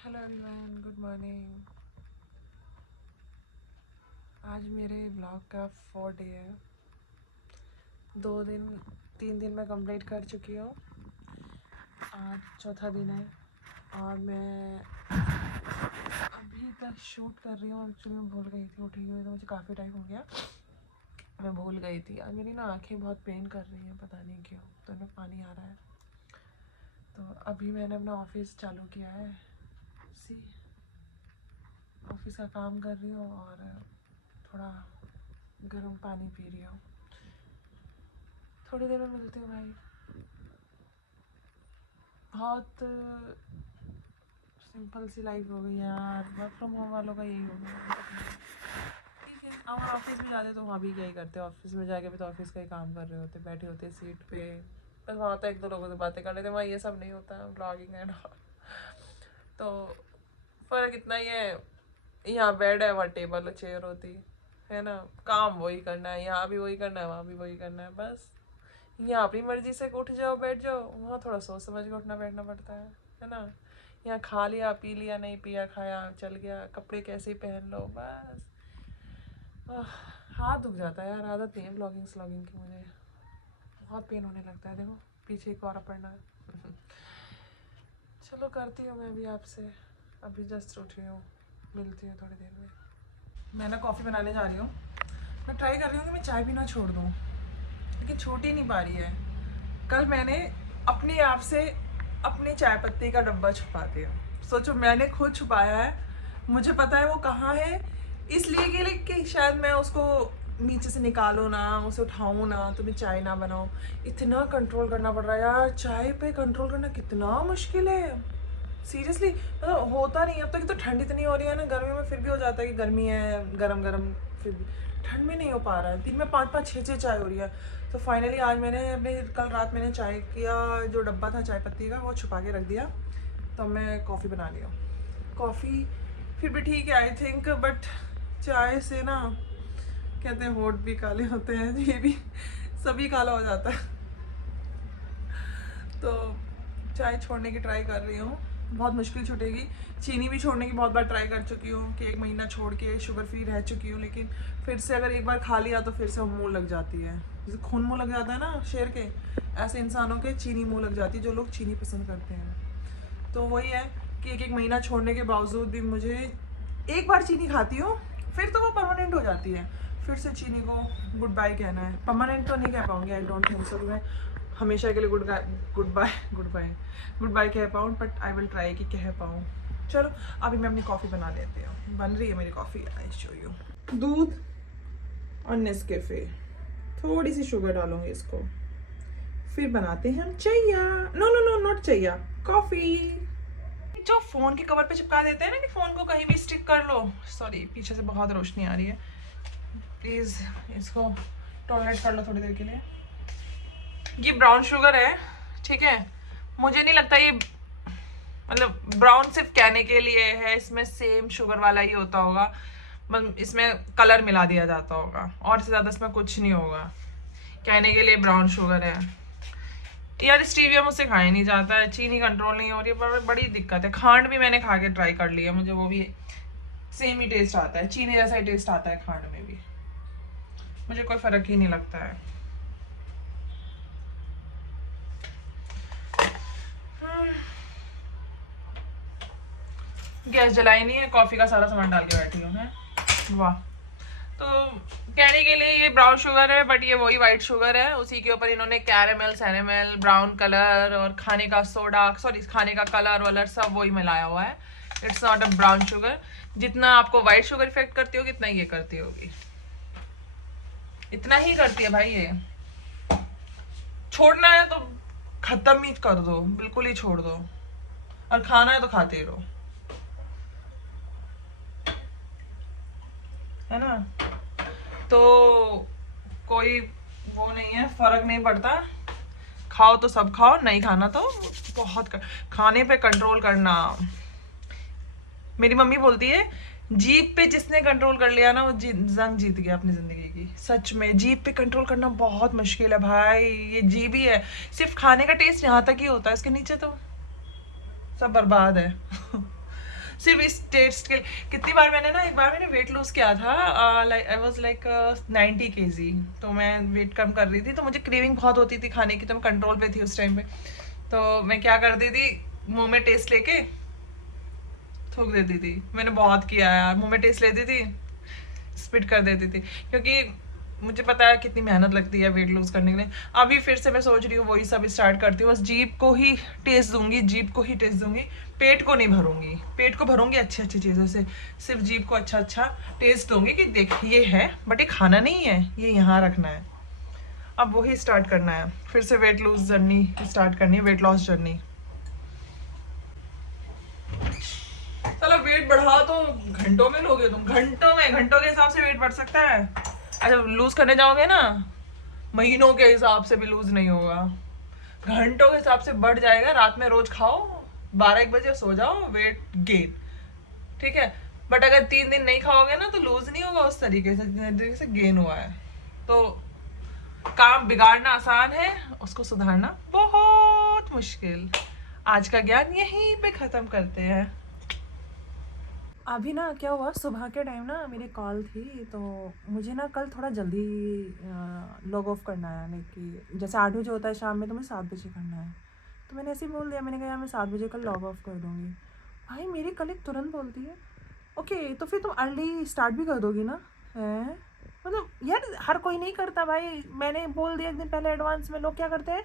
Hello everyone, good morning. आज मेरे blog का 4 डे है। 2 दिन 3 दिन मैं कंप्लीट कर चुकी हूँ। आज चौथा दिन है और मैं अभी तक शूट कर रही हूँ। एक्चुअली मैं भूल गई थी, उठी हुई तो मुझे काफ़ी टाइम हो गया, मैं भूल गई थी। और मेरी ना आँखें बहुत पेन कर रही हैं, पता नहीं क्यों, तो इनमें पानी आ रहा है। तो अभी मैंने अपना ऑफिस चालू किया है। सी ऑफिस का काम कर रही हूँ और थोड़ा गर्म पानी पी रही हूँ। थोड़ी देर में मिलती हूँ भाई। बहुत सिंपल सी लाइफ हो गई यार, वर्क फ्रॉम होम वालों का यही हो गया। ठीक है, और ऑफिस में जाते तो वहाँ भी यही करते, ऑफिस में जाके भी तो ऑफिस का ही काम कर रहे होते, बैठे होते सीट पे, बस वहाँ तो एक दो लोगों से बातें कर लेते। वहाँ ये सब नहीं होता, ब्लॉगिंग एंड ऑल। तो फ़र्क इतना ही है, यहाँ बेड है, वहाँ टेबल चेयर होती है ना। काम वही करना है, यहाँ भी वही करना है, वहाँ भी वही करना है। बस यहाँ अपनी मर्जी से उठ जाओ बैठ जाओ, वहाँ थोड़ा सोच समझ के उठना बैठना पड़ता है ना। यहाँ खा लिया पी लिया, नहीं पिया खाया चल गया, कपड़े कैसे ही पहन लो बस। हाथ दुख जाता है यार, आदत नहीं है ब्लॉगिंग स्लॉगिंग की मुझे, बहुत पेन होने लगता है। देखो पीछे एक और पड़ना है। चलो करती हूँ मैं भी आपसे, अभी जस्ट उठी हूँ, मिलती हूँ थोड़ी देर में। मैं ना कॉफ़ी बनाने जा रही हूँ। मैं ट्राई कर रही हूँ कि मैं चाय पीना छोड़ दूँ, लेकिन छूट ही नहीं पा रही है। कल मैंने अपने आप से अपनी चाय पत्ती का डब्बा छुपा दिया। सोचो, मैंने खुद छुपाया है, मुझे पता है वो कहाँ है, इसलिए के लिए कि शायद मैं उसको नीचे से निकालूँ ना, उसे उठाऊँ ना, तो मैं चाय ना बनाऊँ। इतना कंट्रोल करना पड़ रहा है यार, चाय पे कंट्रोल करना कितना मुश्किल है सीरियसली। मतलब होता नहीं, अब तक तो ठंड इतनी हो रही है ना, गर्मी में फिर भी हो जाता है कि गर्मी है, गरम गरम, फिर भी ठंड में नहीं हो पा रहा है। दिन में 5 5 6 6 चाय हो रही है। तो फाइनली आज मैंने अपने, कल रात मैंने चाय का जो डब्बा था चाय पत्ती का, वो छुपा के रख दिया। तो मैं कॉफ़ी बना लिया। कॉफ़ी फिर भी ठीक है आई थिंक, बट चाय से ना कहते हैं होठ भी काले होते हैं, ये भी सभी काला हो जाता है। तो चाय छोड़ने की ट्राई कर रही हूँ, बहुत मुश्किल छूटेगी। चीनी भी छोड़ने की बहुत बार ट्राई कर चुकी हूँ कि 1 महीना छोड़ के शुगर फ्री रह चुकी हूँ, लेकिन फिर से अगर एक बार खा लिया तो फिर से मुँह लग जाती है। जैसे खून मुँह लग जाता है ना शेर के, ऐसे इंसानों के चीनी मुँह लग जाती है, जो लोग चीनी पसंद करते हैं। तो वही है कि 1 1 महीना छोड़ने के बावजूद भी मुझे, एक बार चीनी खाती हूँ फिर तो वो परमानेंट हो जाती है। फिर से चीनी को गुड बाय कहना है। परमानेंट तो नहीं कह पाऊँगी, आई डोंट थिंक सो मैं हमेशा के लिए गुड बाय गुड बाय कह पाऊँ, बट आई विल ट्राई कि कह पाऊँ। चलो अभी मैं अपनी कॉफ़ी बना लेती हूँ, बन रही है मेरी कॉफ़ी, आई शो यू। दूध और नेस्कैफे, थोड़ी सी शुगर डालूंगी इसको, फिर बनाते हैं हम चाहिया। नो नो नो, नॉट चाहिया, कॉफ़ी। जो फ़ोन के कवर पे चिपका देते हैं ना कि फ़ोन को कहीं भी स्टिक कर लो, सॉरी पीछे से बहुत रोशनी आ रही है, प्लीज़ इसको टॉलरेट कर लो थोड़ी देर के लिए। ये ब्राउन शुगर है, ठीक है। मुझे नहीं लगता ये, मतलब ब्राउन सिर्फ कहने के लिए है, इसमें सेम शुगर वाला ही होता होगा, मतलब इसमें कलर मिला दिया जाता होगा, और से ज़्यादा इसमें कुछ नहीं होगा। कहने के लिए ब्राउन शुगर है यार। स्टीविया मुझसे खाया नहीं जाता है, चीनी कंट्रोल नहीं हो रही है, बड़ी दिक्कत है। खांड भी मैंने खा के ट्राई कर लिया, मुझे वो भी सेम ही टेस्ट आता है, चीनी जैसा ही टेस्ट आता है खांड में भी, मुझे कोई फ़र्क ही नहीं लगता है। गैस जलाई नहीं है, कॉफ़ी का सारा सामान डाल के बैठी हूँ। है वाह। तो कहने के लिए ये ब्राउन शुगर है, बट ये वही वाइट शुगर है, उसी के ऊपर इन्होंने कैरेमल सैरेमल ब्राउन कलर और खाने का सोडा, सॉरी खाने का कलर वलर सब वही मिलाया हुआ है। It's not a brown sugar. जितना आपको वाइट शुगर इफेक्ट करती होगी इतना ये करती होगी, इतना ही करती है भाई ये। छोड़ना है तो खत्म ही कर दो, बिल्कुल ही छोड़ दो, और खाना है तो खाते ही रहो, है ना। तो कोई वो नहीं है, फर्क नहीं पड़ता, खाओ तो सब खाओ, नहीं खाना तो बहुत खाने पे कंट्रोल करना। मेरी मम्मी बोलती है जीप पे जिसने कंट्रोल कर लिया ना वो जंग जीत गया अपनी जिंदगी की। सच में जीप पे कंट्रोल करना बहुत मुश्किल है भाई, ये जीप ही है, सिर्फ खाने का टेस्ट यहाँ तक ही होता है, इसके नीचे तो सब बर्बाद है। सिर्फ इस टेस्ट के कितनी बार मैंने ना, एक बार मैंने वेट लूज किया था, आई वाज लाइक 90 kg, तो मैं वेट कम कर रही थी, तो मुझे क्रेविंग बहुत होती थी खाने की, तो मैं कंट्रोल पे थी उस टाइम पे। तो मैं क्या करती थी, मुंह में टेस्ट लेके थूक देती थी। मैंने बहुत किया यार, मुंह में टेस्ट लेती थी, स्पिट कर देती थी, क्योंकि मुझे पता है कितनी मेहनत लगती है वेट लूज करने के लिए। अभी फिर से मैं सोच रही हूँ वही सब स्टार्ट करती हूँ, बस जीभ को ही टेस्ट दूंगी, जीभ को ही टेस्ट दूंगी, पेट को नहीं भरूंगी। पेट को भरूंगी अच्छी अच्छी चीज़ों से, सिर्फ जीभ को अच्छा अच्छा टेस्ट दूंगी कि देख ये है, बट ये खाना नहीं है, ये यहाँ रखना है। अब वही स्टार्ट करना है, फिर से वेट लूज जर्नी स्टार्ट करनी है, वेट लॉस जर्नी। चलो वेट बढ़ा तो घंटों में लोगे तुम, घंटों में, घंटों के हिसाब से वेट बढ़ सकता है। अच्छा लूज करने जाओगे ना, महीनों के हिसाब से भी लूज नहीं होगा, घंटों के हिसाब से बढ़ जाएगा। रात में रोज खाओ, 12-1 बजे सो जाओ, वेट गेन, ठीक है। बट अगर 3 दिन नहीं खाओगे ना तो लूज नहीं होगा उस तरीके से गेन हुआ है। तो काम बिगाड़ना आसान है, उसको सुधारना बहुत मुश्किल। आज का ज्ञान यहीं पे खत्म करते हैं। अभी ना क्या हुआ, सुबह के टाइम ना मेरी कॉल थी, तो मुझे ना कल थोड़ा जल्दी लॉग ऑफ करना है, यानी कि जैसे 8 बजे होता है शाम में, तो मुझे 7 बजे करना है। तो मैंने ऐसे ही बोल दिया, मैंने कहा यार मैं 7 बजे कल लॉग ऑफ कर दूँगी। भाई मेरी कलीग तुरंत बोलती है ओके तो फिर तुम अर्ली स्टार्ट भी कर दोगी ना। है मतलब यार हर कोई नहीं करता भाई, मैंने बोल दिया एक दिन पहले एडवांस में। लोग क्या करते हैं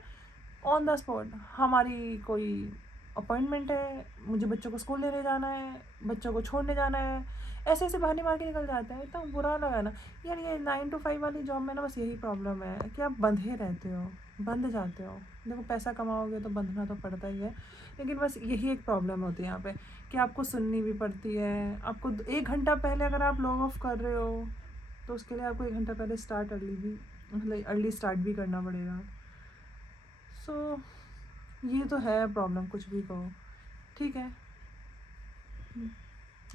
ऑन द स्पॉट, हमारी कोई अपॉइंटमेंट है, मुझे बच्चों को स्कूल लेने जाना है, बच्चों को छोड़ने जाना है, ऐसे ऐसे बहाने मार के निकल जाते हैं। इतना बुरा लगा ना यार, ये 9 to 5 वाली जॉब में ना बस यही प्रॉब्लम है कि आप बंधे रहते हो, बंध जाते हो। देखो पैसा कमाओगे तो बंधना तो पड़ता ही है, लेकिन बस यही एक प्रॉब्लम होती है यहाँ पे कि आपको सुननी भी पड़ती है। आपको 1 घंटा पहले अगर आप लॉग ऑफ कर रहे हो तो उसके लिए आपको 1 घंटा पहले स्टार्ट अर्ली भी, मतलब अर्ली स्टार्ट भी करना पड़ेगा। सो ये तो है प्रॉब्लम, कुछ भी कहो, ठीक है।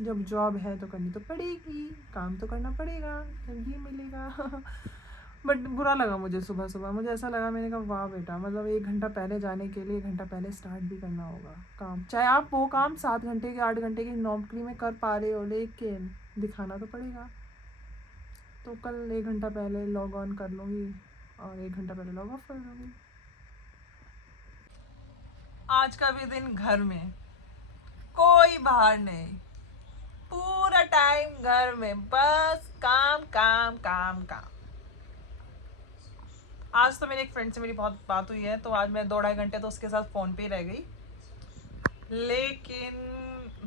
जब जॉब है तो करनी तो पड़ेगी, काम तो करना पड़ेगा, जब ये मिलेगा। बट बुरा लगा मुझे सुबह सुबह, मुझे ऐसा लगा, मैंने कहा वाह बेटा, मतलब 1 घंटा पहले जाने के लिए 1 घंटा पहले स्टार्ट भी करना होगा काम। चाहे आप वो काम 7 घंटे के 8 घंटे की नौकरी में कर पा रहे हो, लेकिन दिखाना तो पड़ेगा। तो कल 1 घंटा पहले लॉग ऑन कर लूँगी और 1 घंटा पहले लॉग ऑफ कर दूँगी। आज का भी दिन घर में, कोई बाहर नहीं, पूरा टाइम घर में, बस काम काम काम काम। आज तो मेरी एक फ्रेंड से मेरी बहुत बात हुई है, तो आज मैं 2-2.5 घंटे तो उसके साथ फ़ोन पे ही रह गई। लेकिन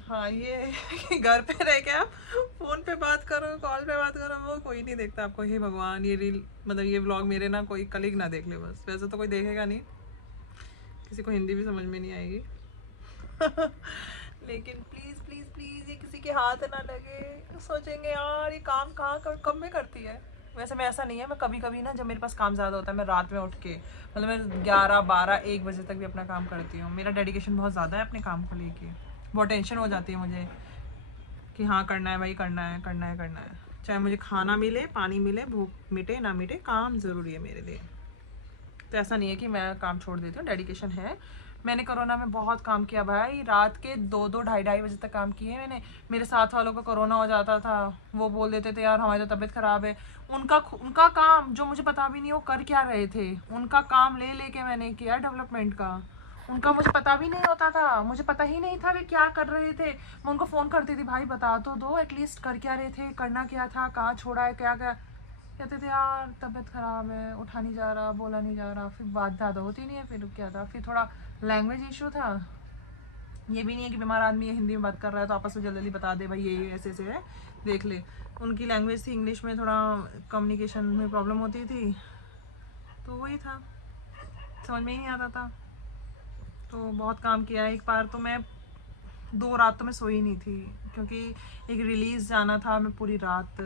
हाँ ये है कि घर पे रह के आप फ़ोन पे बात करो, कॉल पे बात करो, वो कोई नहीं देखता आपको। हे भगवान, ये रील मतलब ये व्लॉग मेरे ना कोई कलीग ना देख ले बस, वैसे तो कोई देखेगा नहीं, किसी को हिंदी भी समझ में नहीं आएगी। लेकिन प्लीज़ प्लीज़ प्लीज़ ये किसी के हाथ ना लगे, सोचेंगे यार ये काम कब में करती है। वैसे मैं ऐसा नहीं है, मैं कभी कभी ना जब मेरे पास काम ज़्यादा होता है मैं रात में उठ के, मतलब मैं 11-12-1 बजे तक भी अपना काम करती हूँ। मेरा डेडिकेशन बहुत ज़्यादा है अपने काम को लेके, बहुत टेंशन हो जाती है मुझे कि हाँ करना है भाई, करना है करना है करना है, चाहे मुझे खाना मिले, पानी मिले, भूख मिटे ना मिटे, काम ज़रूरी है मेरे लिए। तो ऐसा नहीं है कि मैं काम छोड़ देती हूँ, डेडिकेशन है। मैंने कोरोना में बहुत काम किया भाई, रात के 2-2 ढाई बजे तक काम किए मैंने। मेरे साथ वालों को कोरोना हो जाता था, वो बोल देते थे यार हमारी तो तबीयत ख़राब है। उनका काम जो मुझे पता भी नहीं वो कर क्या रहे थे, उनका काम ले लेके मैंने किया डेवलपमेंट का। उनका मुझे पता भी नहीं होता था, मुझे पता ही नहीं था वे क्या कर रहे थे। मैं उनको फ़ोन करती थी, भाई बता तो दो एटलीस्ट कर क्या रहे थे, करना क्या था, कहाँ छोड़ा है, क्या क्या। कहते थे यार तबीयत ख़राब है, उठा नहीं जा रहा, बोला नहीं जा रहा। फिर बात ज़्यादा होती नहीं है, फिर क्या था, फिर थोड़ा लैंग्वेज इशू था। ये भी नहीं है कि बीमार आदमी है हिंदी में बात कर रहा है तो आपस में जल्दी जल्दी बता दे भाई ये ऐसे ऐसे है, देख ले। उनकी लैंग्वेज थी इंग्लिश में, थोड़ा कम्युनिकेशन में प्रॉब्लम होती थी, तो वही था, समझ में ही नहीं आता था। तो बहुत काम किया। एक बार तो मैं 2 रात तो मैं सोई नहीं थी, क्योंकि एक रिलीज़ जाना था। मैं पूरी रात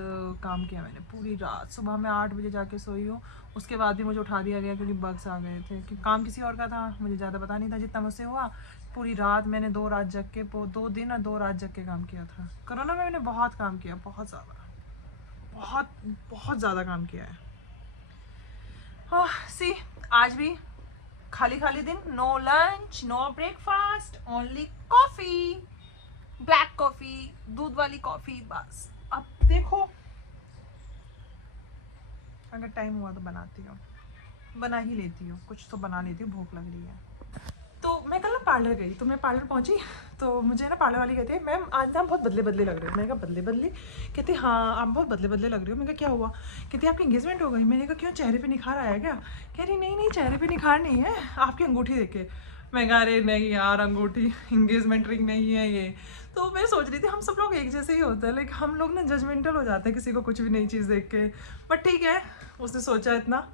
काम किया मैंने, पूरी रात। सुबह मैं 8 बजे जाके सोई हूँ, उसके बाद भी मुझे उठा दिया गया क्योंकि बग्स आ गए थे, कि काम किसी और का था, मुझे ज़्यादा पता नहीं था। जितना मुझसे हुआ पूरी रात मैंने 2 रात जग के, 2 दिन और 2 रात जग के काम किया था। कोरोना में मैंने बहुत काम किया, बहुत ज़्यादा, बहुत बहुत ज़्यादा काम किया है। सी आज भी खाली खाली दिन, no lunch, no breakfast, only coffee, black coffee. वाली कॉफ़ी बस। अब देखो अगर टाइम हुआ तो बनाती हूँ, बना ही लेती हूँ, कुछ तो बना लेती हूँ, भूख लग रही है। तो मैं कल ना पार्लर गई, तो मैं पार्लर पहुंची, तो मुझे ना पार्लर वाली कहती है मैम आज ना बहुत बदले बदले लग रहे हो। मैंने कहा बदले बदले? कहती हाँ आप बहुत बदले बदले लग रहे हो। मैंने कहा क्या हुआ? कहती आपकी एंगेजमेंट हो गई। मैंने कहा क्यों, चेहरे पे निखार आया क्या? कह रही नहीं नहीं चेहरे पे निखार नहीं है, आपकी अंगूठी देख के। मैं कहा अरे नहीं यार अंगूठी एंगेजमेंट रिंग नहीं है ये। तो मैं सोच रही थी हम सब लोग एक जैसे ही होते हैं, लेकिन हम लोग ना जजमेंटल हो जाते हैं किसी को कुछ भी नई चीज़ देख के। बट ठीक है, उसने सोचा इतना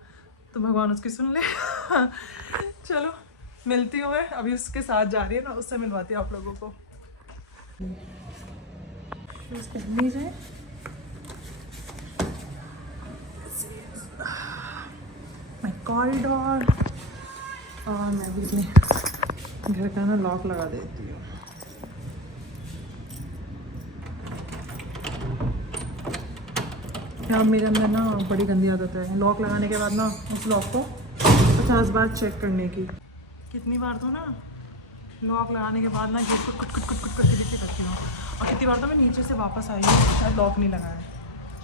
तो भगवान उसकी सुन ले। चलो मिलती हूँ मैं, अभी उसके साथ जा रही है ना, उससे मिलवाती हूँ आप लोगों को। माय कॉरिडोर, और मैं भी अपने घर का ना लॉक लगा देती हूँ। यार मेरे अंदर ना बड़ी गंदी आदत है लॉक लगाने के बाद ना उस लॉक को 50 बार चेक करने की। कितनी बार तो ना लॉक लगाने के बाद ना गेट को कुट कुट कुट कुट करके देखती करती हूँ, और कितनी बार तो मैं नीचे से वापस आई हूँ, शायद लॉक नहीं लगाया,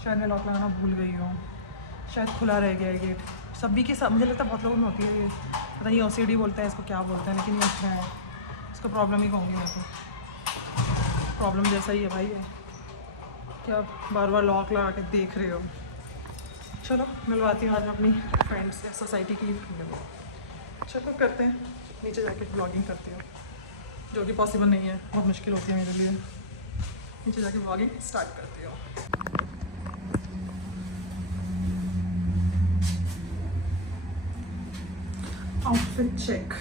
शायद मैं लॉक लगाना भूल गई हूँ, शायद खुला रह गया है गेट। सभी के साथ मुझे लगता है बहुत लोगों में होती है ये, पता नहीं OCD बोलते हैं इसको क्या बोलते हैं, लेकिन ये अच्छा है, इसको प्रॉब्लम ही कहूँगी मैं तो। प्रॉब्लम जैसा ही है भाई है, क्या बार बार लॉक लगा के देख रहे हो। चलो मिलवाती हूँ आज अपनी फ्रेंड से, सोसाइटी की। चलो करते हैं, नीचे जाके ब्लॉगिंग करती हूँ, जो कि पॉसिबल नहीं है, बहुत मुश्किल होती है मेरे लिए। नीचे जाके ब्लॉगिंग स्टार्ट करती हूँ। Outfit check.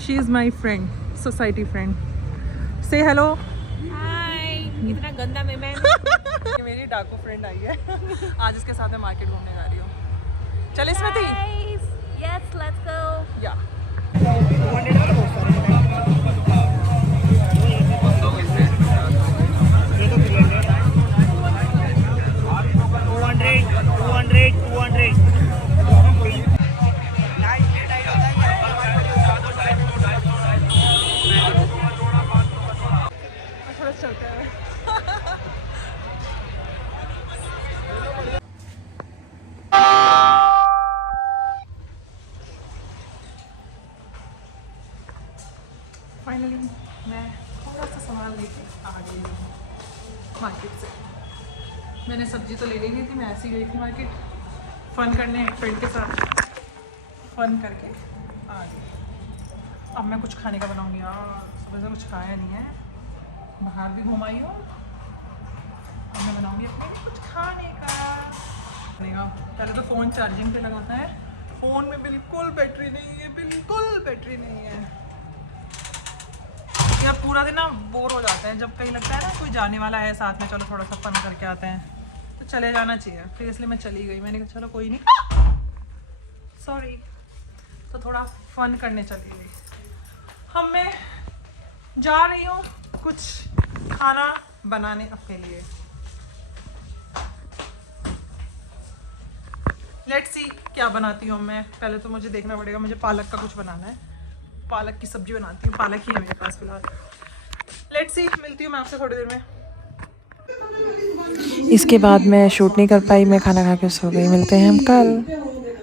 She is my friend, society friend. से हेलो। हाय, इतना गंदा मैं मेरी डाकू फ्रेंड आई है। आज इसके साथ मैं मार्केट घूमने जा रही हूँ। चल स्मृति। Yes let's go. या थोड़ा चलते हैं। फाइनली मैं थोड़ा सा सामान लेके आ गई हूँ मार्केट से। मैंने सब्जी तो ले ली नहीं थी, मैं ऐसे ही गई थी मार्केट फ़न करने फ्रेंड के साथ, फ़न करके आ गई। अब मैं कुछ खाने का बनाऊँगी यार, सुबह से कुछ खाया नहीं है, बाहर भी घूम आई हूँ, अब मैं बनाऊँगी अपने लिए कुछ खाने का। पहले तो फ़ोन चार्जिंग पे लगाता है, फ़ोन में बिल्कुल बैटरी नहीं है, बिल्कुल बैटरी नहीं है। यार पूरा दिन ना बोर हो जाते हैं, जब कहीं लगता है ना कोई जाने वाला है साथ में, चलो थोड़ा सा फन करके आते हैं, तो चले जाना चाहिए। फिर इसलिए मैं चली गई, मैंने कहा चलो कोई नहीं, सॉरी, तो थोड़ा फन करने चली गई। हम मैं जा रही हूँ कुछ खाना बनाने अपने लिए। लेट्स सी क्या बनाती हूँ मैं। पहले तो मुझे देखना पड़ेगा, मुझे पालक का कुछ बनाना है, पालक की सब्जी बनाती हूँ, पालक ही है मेरे पास फिलहाल। लेट्स सी, मिलती हूँ मैं आपसे थोड़ी देर में। इसके बाद मैं शूट नहीं कर पाई, मैं खाना खा के सो गई। मिलते हैं हम कल।